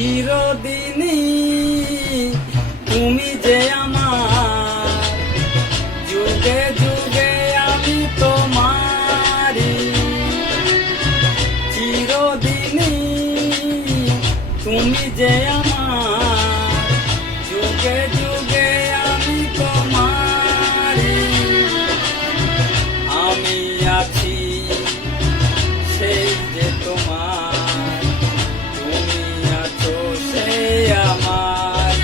চিরদিনই তুমি যে আমার, যুগে যুগে আমি তোমারি। চিরদিনই তুমি যে আমার, যুগে যুগে আমি তোমারি। আমি আছি সেই যে তোমার, তুমি আছো সেই আমার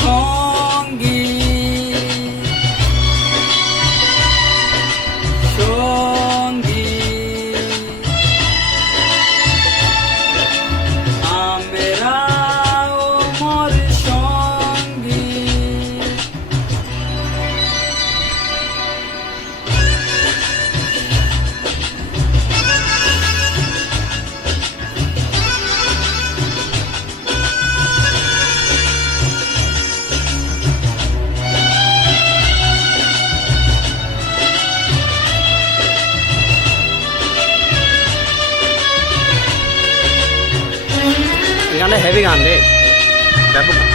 সঙ্গী। সঙ্গী আমরাও মোর সঙ্গী। গানে হেভি গান রে, ব্যাপক গান।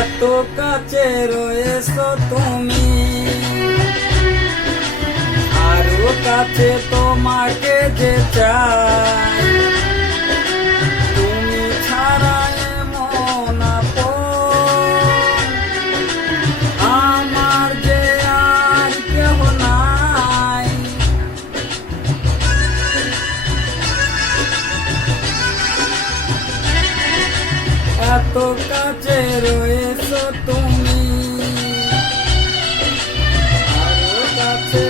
এত কাছে রয়েছো তুমি, আরো কাছে তোমাকে যে চাই। তুমি ছাড়া এমন আপন আমার যে আর কেহ নাই। এত কাছে রয়েছো তুমি,